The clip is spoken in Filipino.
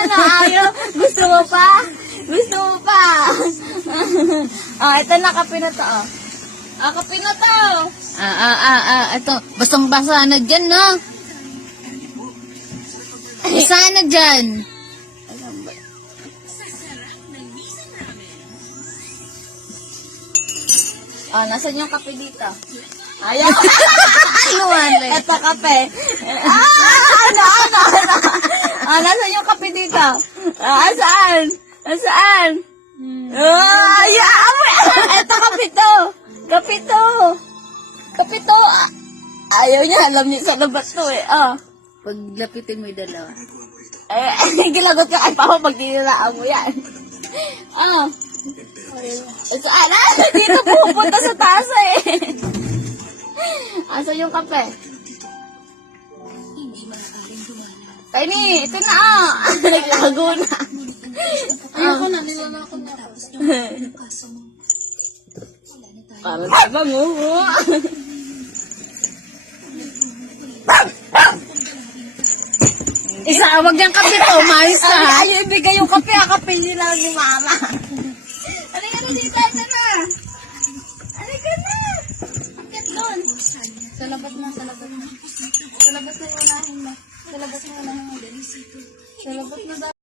Ano, ayaw? Gusto mo pa? Gusto mo pa? Ito na, kape na to, kape na to. Ito. Basang-basa na dyan, no? Basa na dyan. Nasaan yung kape dito? Ayaw. Luwan, Ito kape. Nasaan yung kape dito? Saan? Saan? Ito kape to. Kape to. Kape to. Ayaw niya. Alam niya sa labas to eh. Paglapitin mo yung dalawa. Gilagot ka kay Papa pag dinilaan mo yan. Saan? Dito pupunta sa taas eh. Asa yung kape? Tiny, ito na naglago na. Ayoko na, nilalako na ako. Parang tabang Isa, wag yung kape to, umayos ka. Ayaw ibigay yung kape, kape nila ni Mama. Ano ka na dito? Ito na. Ano ka na? Akit doon. Sa labas na, sa labas na. Sa labas na unahin mo. Sa labas na unahin mo. Sa labas na